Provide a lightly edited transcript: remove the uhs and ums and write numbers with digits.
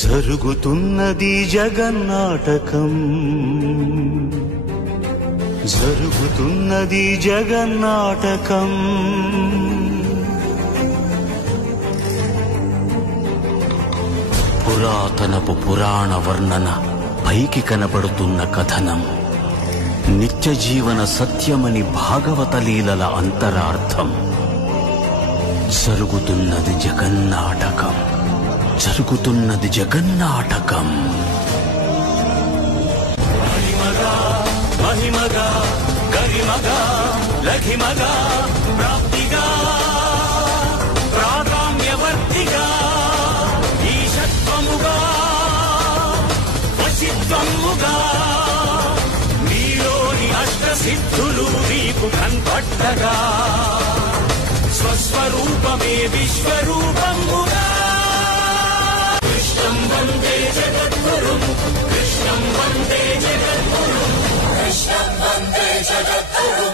జరుగుతున్నది జగన్నాటకం, జరుగుతున్నది జగన్నాటకం. పురాతనపు పురాణ వర్ణన, పైకి కనబడుతున్న కథనం, నిత్య జీవన సత్యమని భాగవత లీలల అంతరార్థం. జరుగుతున్నది జగన్నాటకం, జరుగుతున్నది జగన్నాటకం. మహిమగా మహిమగా గరిమగా లఘిమగా ప్రాప్తిగా ప్రాగామ్యవర్తిగా ఈశత్వముగా వశిత్వముగా నీలోని అష్టసిద్ధులు నీకు కన్పట్టగా స్వస్వరూపమే విశ్వరూపముగా. కృష్ణం వందే జగద్గురుం, కృష్ణం వందే జగద్గురుం, కృష్ణం వందే జగద్గురుం.